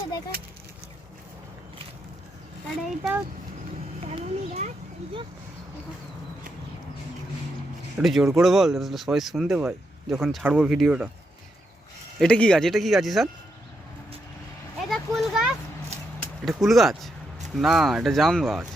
যে দেখা আর এইটাও তেমনই গাছ এই যে একটু জোর করে বল যাতে সবাই শুনতে পায় যখন ছাড়বো ভিডিওটা। এটা কি গাছ, এটা কি গাছ ঈশান? এটা কুল গাছ। এটা কুল গাছ না, এটা জাম গাছ।